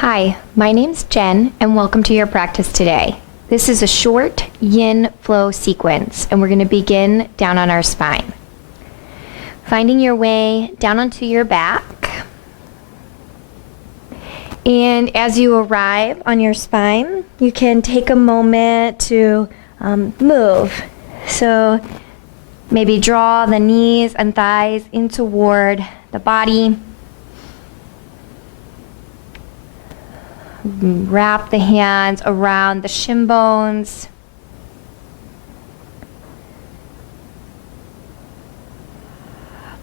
Hi, my name's Jen, and welcome to your practice today. This is a short Yin-Flow sequence, and we're going to begin down on our spine. Finding your way down onto your back. And as you arrive on your spine, you can take a moment to move. So maybe draw the knees and thighs in toward the body. Wrap the hands around the shin bones.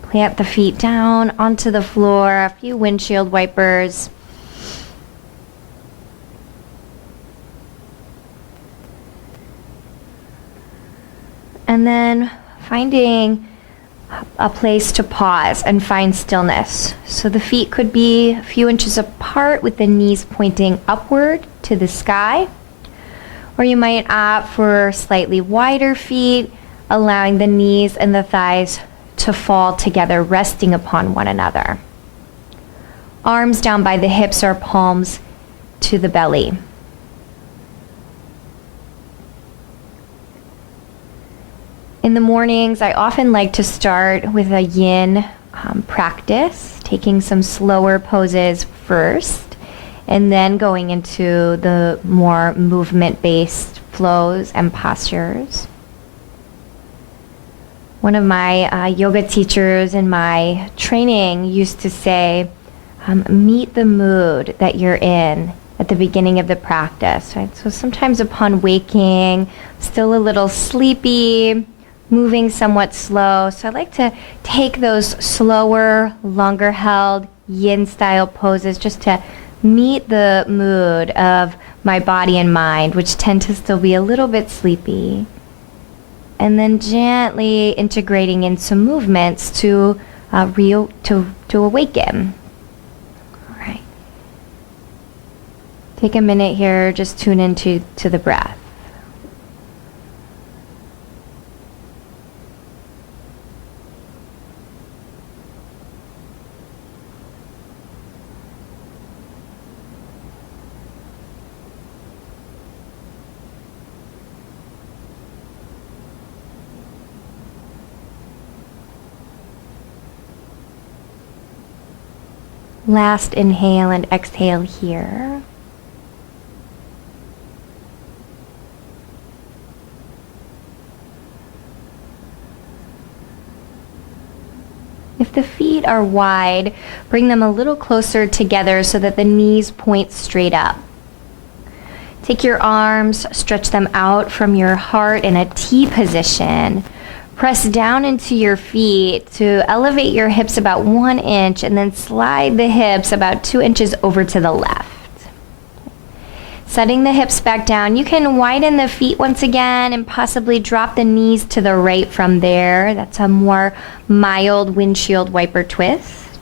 Plant the feet down onto the floor, a few windshield wipers. And then finding a place to pause and find stillness. So the feet could be a few inches apart with the knees pointing upward to the sky. Or you might opt for slightly wider feet, allowing the knees and the thighs to fall together, resting upon one another. Arms down by the hips or palms to the belly. In the mornings, I often like to start with a yin practice, taking some slower poses first, and then going into the more movement-based flows and postures. One of my yoga teachers in my training used to say, meet the mood that you're in at the beginning of the practice. Right? So sometimes upon waking, still a little sleepy, moving somewhat slow. So I like to take those slower, longer held yin style poses just to meet the mood of my body and mind, which tend to still be a little bit sleepy. And then gently integrating in some movements to awaken. All right. Take a minute here, just tune into the breath. Last inhale and exhale here. If the feet are wide, bring them a little closer together so that the knees point straight up. Take your arms, stretch them out from your heart in a T position. Press down into your feet to elevate your hips about 1 inch and then slide the hips about 2 inches over to the left. Setting the hips back down, you can widen the feet once again and possibly drop the knees to the right from there. That's a more mild windshield wiper twist.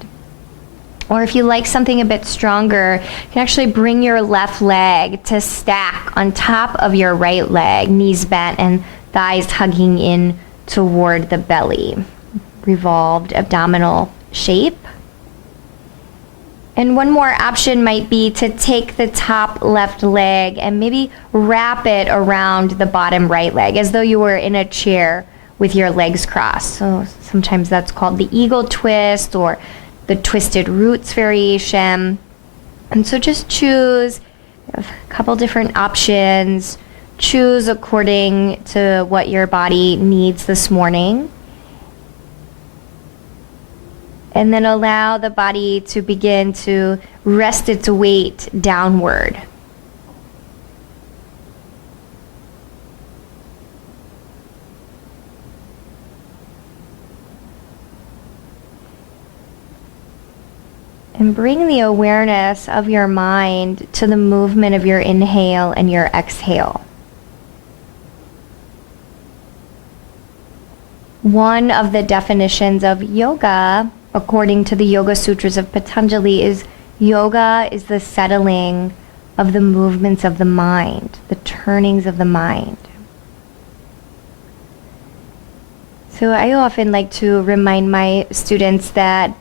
Or if you like something a bit stronger, you can actually bring your left leg to stack on top of your right leg, knees bent and thighs hugging in toward the belly, revolved abdominal shape. And one more option might be to take the top left leg and maybe wrap it around the bottom right leg as though you were in a chair with your legs crossed. So sometimes that's called the eagle twist or the twisted roots variation. And so just choose a couple different options. Choose according to what your body needs this morning. And then allow the body to begin to rest its weight downward. And bring the awareness of your mind to the movement of your inhale and your exhale. One of the definitions of yoga, according to the Yoga Sutras of Patanjali, is yoga is the settling of the movements of the mind, the turnings of the mind. So I often like to remind my students that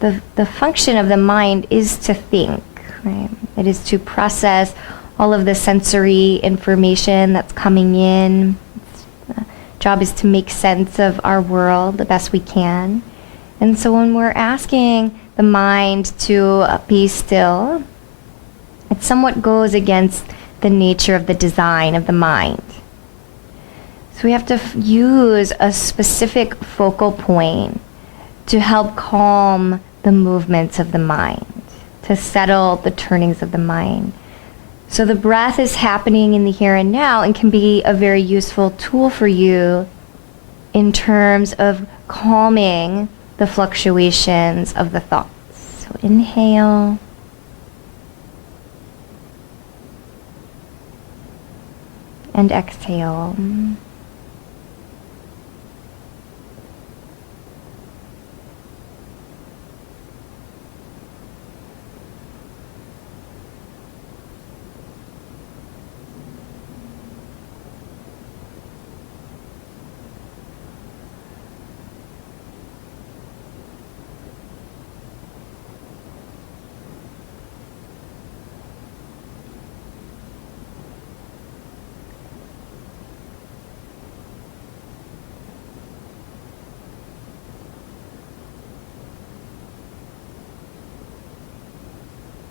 the function of the mind is to think, right? It is to process all of the sensory information that's coming in. Its job is to make sense of our world the best we can. And so when we're asking the mind to be still, it somewhat goes against the nature of the design of the mind. So we have to use a specific focal point to help calm the movements of the mind, to settle the turnings of the mind. So the breath is happening in the here and now and can be a very useful tool for you in terms of calming the fluctuations of the thoughts. So inhale. And exhale.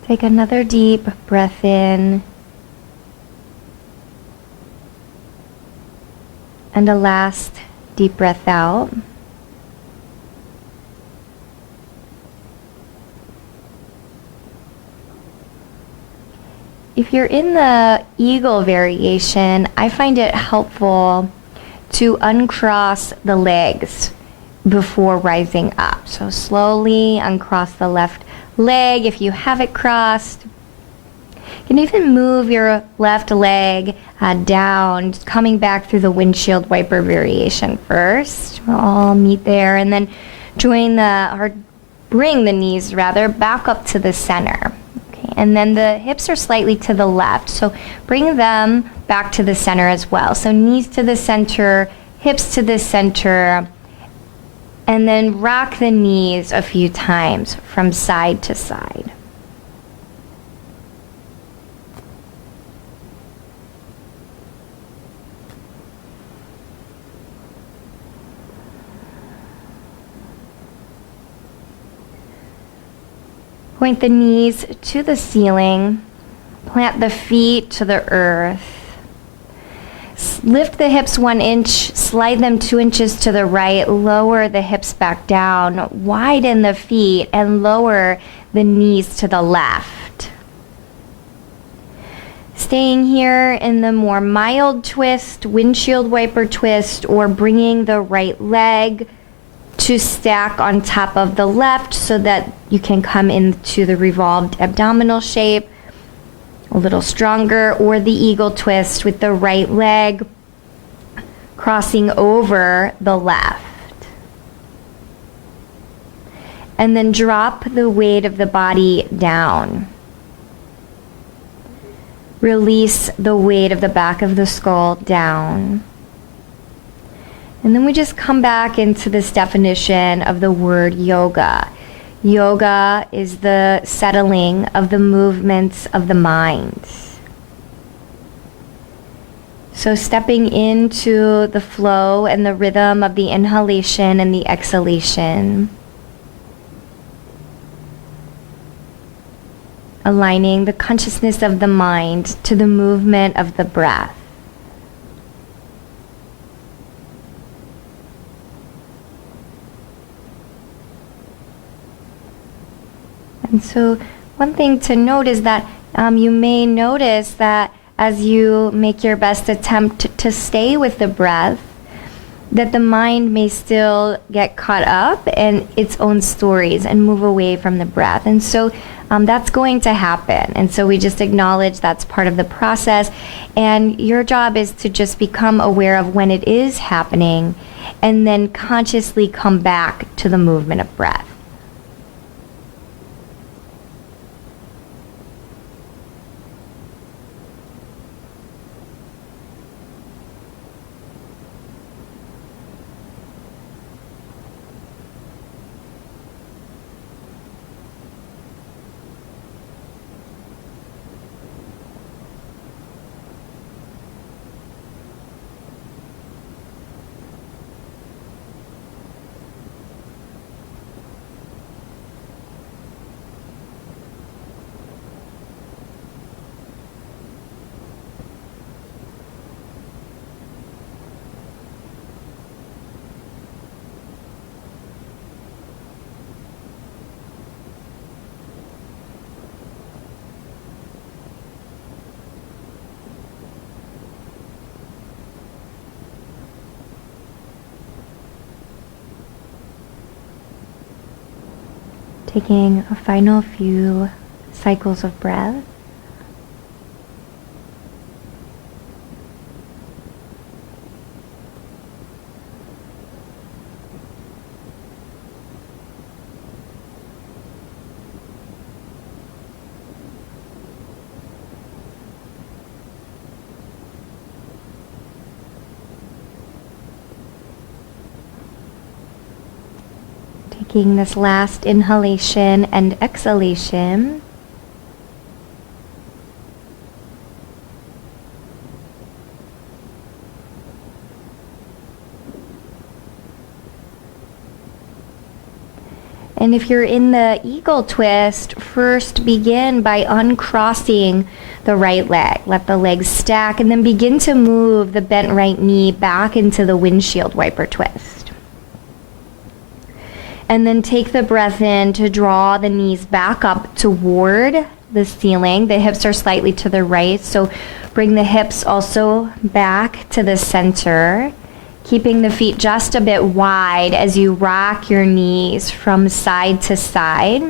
Take another deep breath in and a last deep breath out. If you're in the eagle variation, I find it helpful to uncross the legs before rising up. So slowly uncross the left leg if you have it crossed. You can even move your left leg down, just coming back through the windshield wiper variation first. We'll all meet there, and then bring the knees back up to the center. Okay, and then the hips are slightly to the left, so bring them back to the center as well. So knees to the center, hips to the center, and then rock the knees a few times from side to side. Point the knees to the ceiling, plant the feet to the earth. Lift the hips 1 inch, slide them 2 inches to the right, lower the hips back down, widen the feet, and lower the knees to the left. Staying here in the more mild twist, windshield wiper twist, or bringing the right leg to stack on top of the left so that you can come into the revolved abdominal shape. A little stronger, or the eagle twist with the right leg crossing over the left. And then drop the weight of the body down. Release the weight of the back of the skull down. And then we just come back into this definition of the word yoga. Yoga is the settling of the movements of the mind. So stepping into the flow and the rhythm of the inhalation and the exhalation. Aligning the consciousness of the mind to the movement of the breath. And so one thing to note is that you may notice that as you make your best attempt to stay with the breath, that the mind may still get caught up in its own stories and move away from the breath. And so that's going to happen. And so we just acknowledge that's part of the process. And your job is to just become aware of when it is happening and then consciously come back to the movement of breath. Taking a final few cycles of breath. Taking this last inhalation and exhalation. And if you're in the eagle twist, first begin by uncrossing the right leg. Let the legs stack and then begin to move the bent right knee back into the windshield wiper twist. And then take the breath in to draw the knees back up toward the ceiling. The hips are slightly to the right, so bring the hips also back to the center, keeping the feet just a bit wide as you rock your knees from side to side.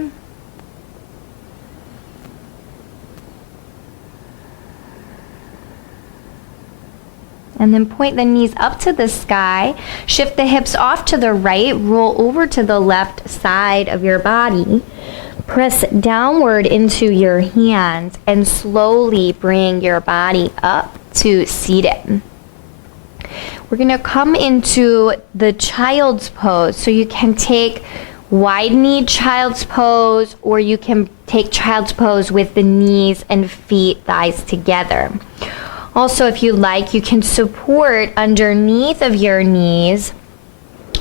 And then point the knees up to the sky. Shift the hips off to the right. Roll over to the left side of your body. Press downward into your hands and slowly bring your body up to seated. We're going to come into the child's pose. So you can take wide-kneed child's pose, or you can take child's pose with the knees and feet, thighs together. Also, if you like, you can support underneath of your knees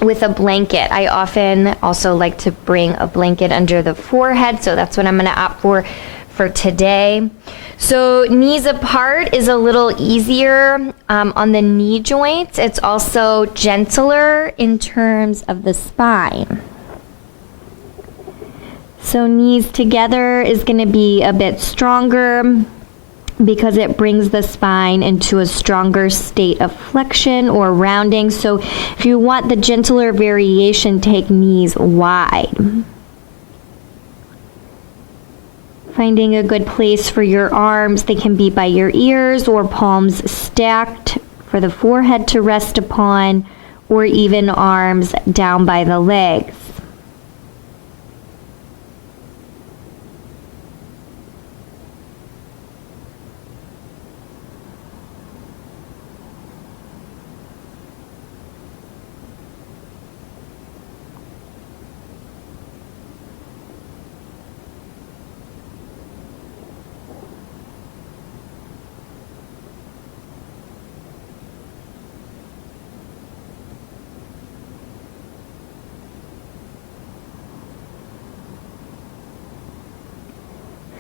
with a blanket. I often also like to bring a blanket under the forehead, so that's what I'm going to opt for today. So knees apart is a little easier on the knee joints. It's also gentler in terms of the spine. So knees together is going to be a bit stronger because it brings the spine into a stronger state of flexion or rounding. So if you want the gentler variation, take knees wide. Finding a good place for your arms. They can be by your ears or palms stacked for the forehead to rest upon, or even arms down by the legs.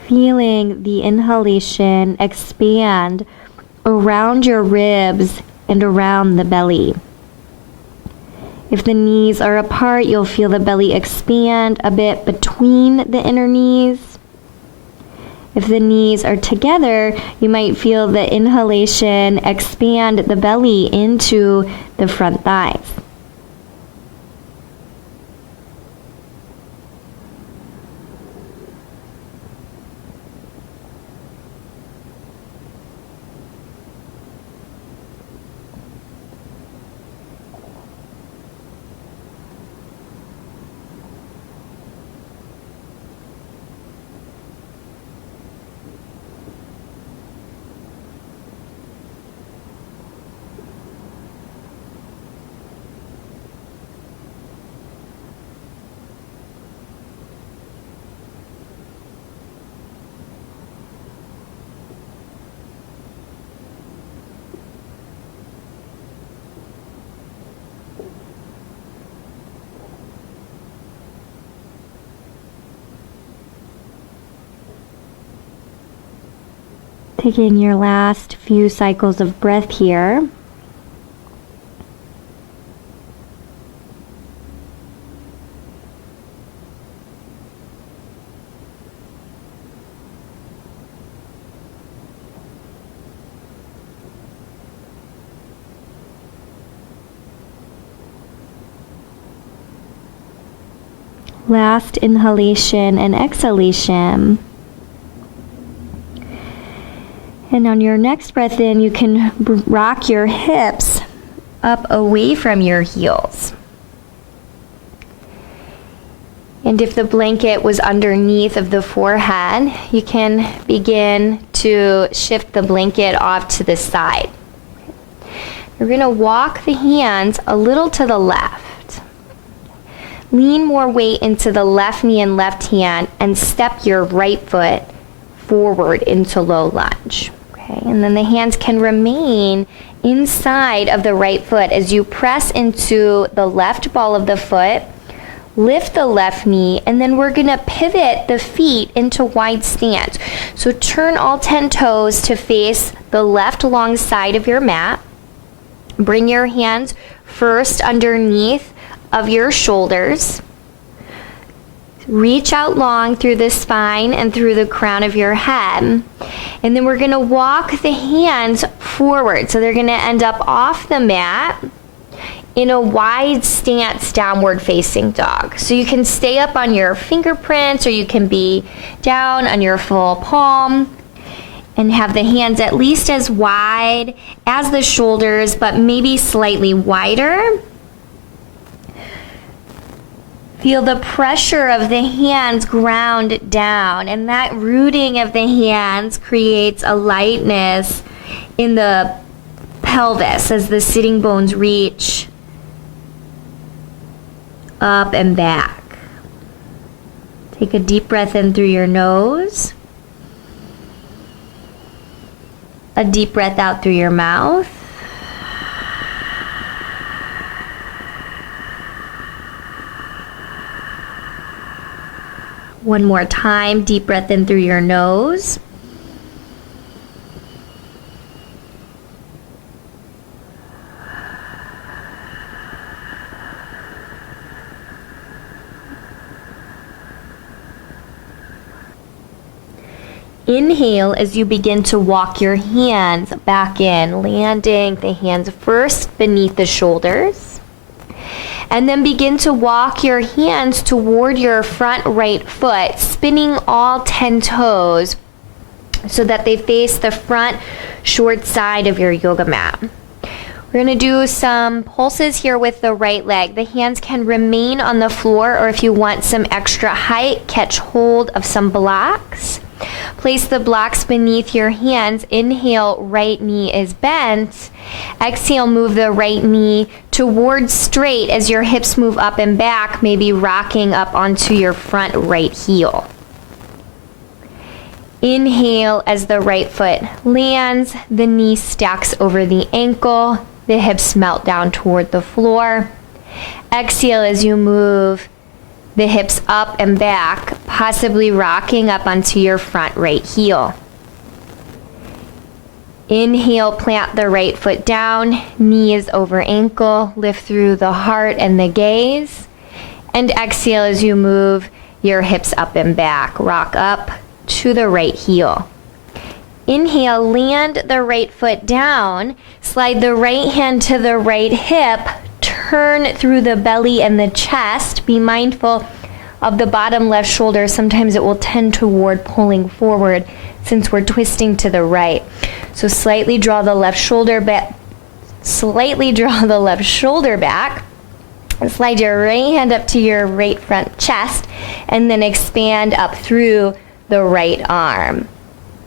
Feeling the inhalation expand around your ribs and around the belly. If the knees are apart, you'll feel the belly expand a bit between the inner knees. If the knees are together, you might feel the inhalation expand the belly into the front thighs. Taking your last few cycles of breath here. Last inhalation and exhalation. And on your next breath in, you can rock your hips up away from your heels. And if the blanket was underneath of the forehead, you can begin to shift the blanket off to the side. You're going to walk the hands a little to the left. Lean more weight into the left knee and left hand and step your right foot forward into low lunge. Okay, and then the hands can remain inside of the right foot as you press into the left ball of the foot. Lift the left knee, and then we're going to pivot the feet into wide stance. So turn all 10 toes to face the left long side of your mat. Bring your hands first underneath of your shoulders. Reach out long through the spine and through the crown of your head. And then we're going to walk the hands forward. So they're going to end up off the mat in a wide stance, downward facing dog. So you can stay up on your fingerprints or you can be down on your full palm and have the hands at least as wide as the shoulders, but maybe slightly wider. Feel the pressure of the hands ground down, and that rooting of the hands creates a lightness in the pelvis as the sitting bones reach up and back. Take a deep breath in through your nose. A deep breath out through your mouth. One more time, deep breath in through your nose. Inhale as you begin to walk your hands back in, landing the hands first beneath the shoulders. And then begin to walk your hands toward your front right foot, spinning all 10 toes so that they face the front short side of your yoga mat. We're going to do some pulses here with the right leg. The hands can remain on the floor, or if you want some extra height, catch hold of some blocks. Place the blocks beneath your hands. Inhale, right knee is bent. Exhale, move the right knee towards straight as your hips move up and back, maybe rocking up onto your front right heel. Inhale as the right foot lands, the knee stacks over the ankle, the hips melt down toward the floor. Exhale as you move the hips up and back, possibly rocking up onto your front right heel. Inhale, plant the right foot down, knees over ankle, lift through the heart and the gaze. And exhale as you move your hips up and back, rock up to the right heel. Inhale, land the right foot down, slide the right hand to the right hip, turn through the belly and the chest. Be mindful of the bottom left shoulder. Sometimes it will tend toward pulling forward since we're twisting to the right. So slightly draw the left shoulder back. And slide your right hand up to your right front chest and then expand up through the right arm.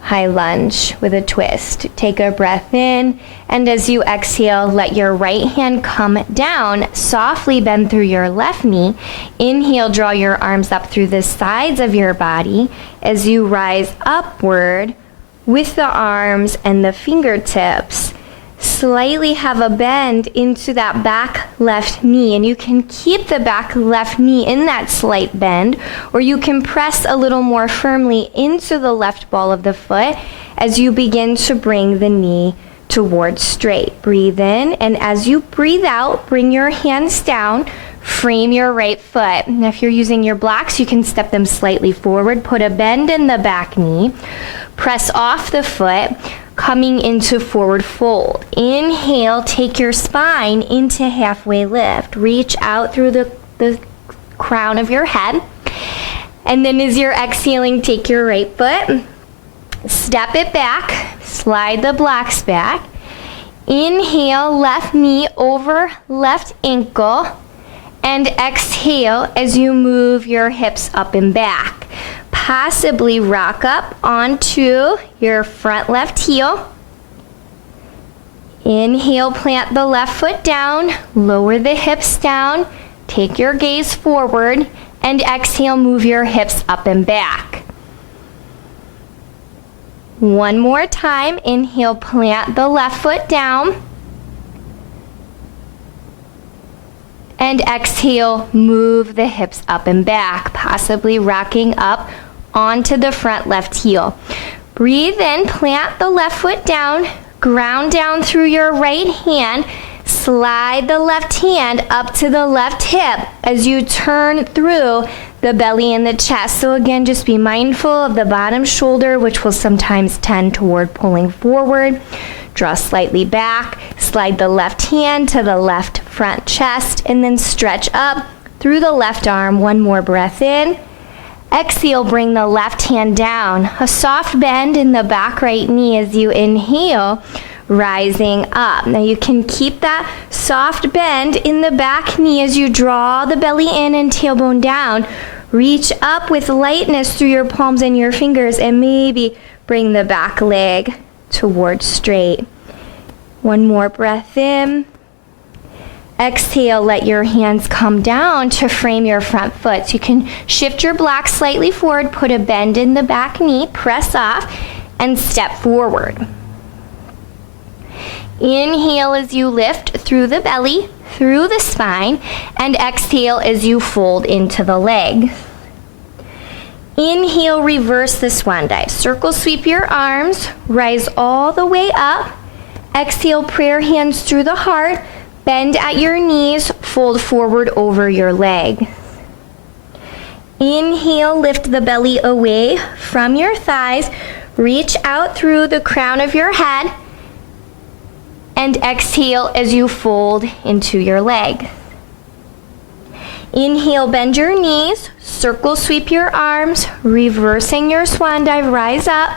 High lunge with a twist. Take a breath in, and as you exhale, let your right hand come down. Softly bend through your left knee. Inhale, draw your arms up through the sides of your body as you rise upward with the arms and the fingertips. Slightly have a bend into that back left knee, and you can keep the back left knee in that slight bend, or you can press a little more firmly into the left ball of the foot as you begin to bring the knee towards straight. Breathe in, and as you breathe out, bring your hands down, frame your right foot. And if you're using your blocks, you can step them slightly forward, put a bend in the back knee, press off the foot, coming into forward fold. Inhale, take your spine into halfway lift. Reach out through the crown of your head. And then as you're exhaling, take your right foot, step it back, slide the blocks back. Inhale, left knee over left ankle, and exhale as you move your hips up and back. Possibly rock up onto your front left heel. Inhale, plant the left foot down, lower the hips down, take your gaze forward, and exhale, move your hips up and back. One more time, inhale, plant the left foot down, and exhale, move the hips up and back, possibly rocking up onto the front left heel. Breathe in, plant the left foot down, ground down through your right hand, slide the left hand up to the left hip as you turn through the belly and the chest. So again, just be mindful of the bottom shoulder, which will sometimes tend toward pulling forward. Draw slightly back, slide the left hand to the left front chest, and then stretch up through the left arm. One more breath in. Exhale, bring the left hand down. A soft bend in the back right knee as you inhale, rising up. Now you can keep that soft bend in the back knee as you draw the belly in and tailbone down. Reach up with lightness through your palms and your fingers, and maybe bring the back leg towards straight. One more breath in. Exhale, let your hands come down to frame your front foot. So you can shift your blocks slightly forward, put a bend in the back knee, press off, and step forward. Inhale as you lift through the belly, through the spine, and exhale as you fold into the legs. Inhale, reverse the swan dive. Circle sweep your arms, rise all the way up. Exhale, prayer hands through the heart, bend at your knees, fold forward over your leg. Inhale, lift the belly away from your thighs, reach out through the crown of your head, and exhale as you fold into your leg. Inhale, bend your knees, circle sweep your arms, reversing your swan dive, rise up.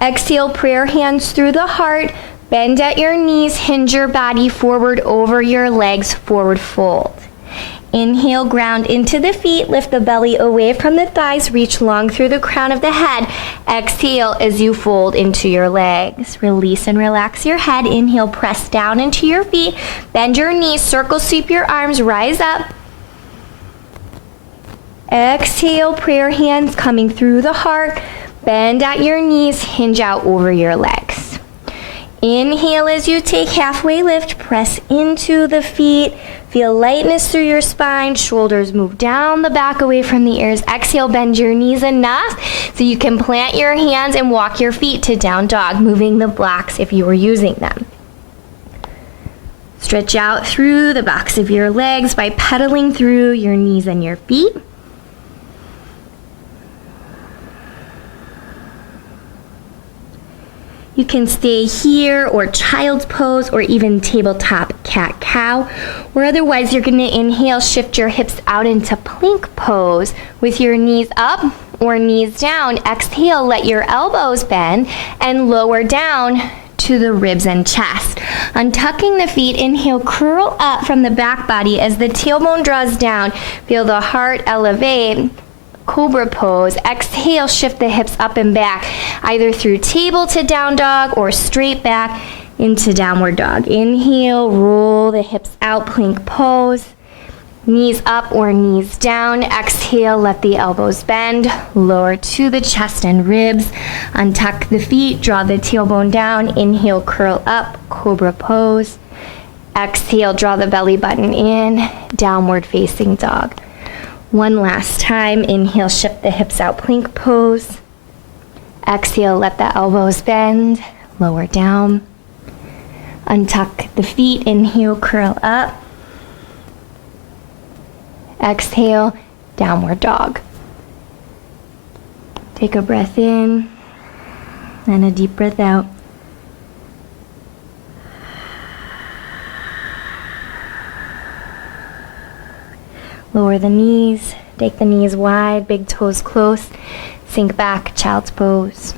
Exhale, prayer hands through the heart, bend at your knees, hinge your body forward over your legs, forward fold. Inhale, ground into the feet, lift the belly away from the thighs, reach long through the crown of the head. Exhale as you fold into your legs. Release and relax your head. Inhale, press down into your feet, bend your knees, circle sweep your arms, rise up. Exhale, prayer hands coming through the heart, bend at your knees, hinge out over your legs. Inhale as you take halfway lift, press into the feet. Feel lightness through your spine, shoulders move down the back away from the ears. Exhale, bend your knees enough so you can plant your hands and walk your feet to down dog, moving the blocks if you were using them. Stretch out through the backs of your legs by pedaling through your knees and your feet. You can stay here or child's pose or even tabletop cat-cow, or otherwise you're going to inhale, shift your hips out into plank pose with your knees up or knees down. Exhale, let your elbows bend and lower down to the ribs and chest. Untucking the feet, inhale, curl up from the back body as the tailbone draws down. Feel the heart elevate. Cobra pose. Exhale, shift the hips up and back, either through table to down dog or straight back into downward dog. Inhale, roll the hips out, plank pose. Knees up or knees down. Exhale, let the elbows bend, lower to the chest and ribs. Untuck the feet, draw the tailbone down. Inhale, curl up, cobra pose. Exhale, draw the belly button in, downward facing dog. One last time, inhale, shift the hips out, plank pose. Exhale, let the elbows bend, lower down. Untuck the feet, inhale, curl up. Exhale, downward dog. Take a breath in and a deep breath out. Lower the knees, take the knees wide, big toes close, sink back, child's pose.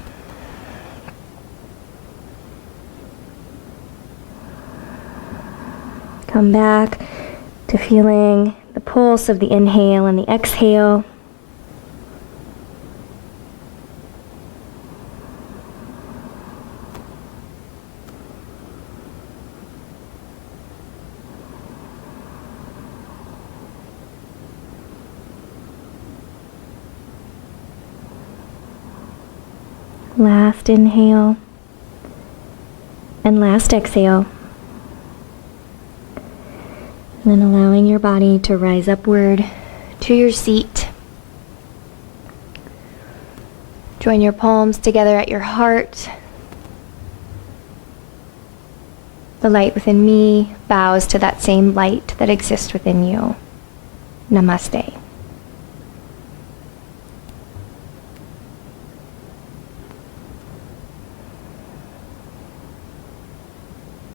Come back to feeling the pulse of the inhale and the exhale. Last inhale and last exhale. And then allowing your body to rise upward to your seat. Join your palms together at your heart. The light within me bows to that same light that exists within you. Namaste.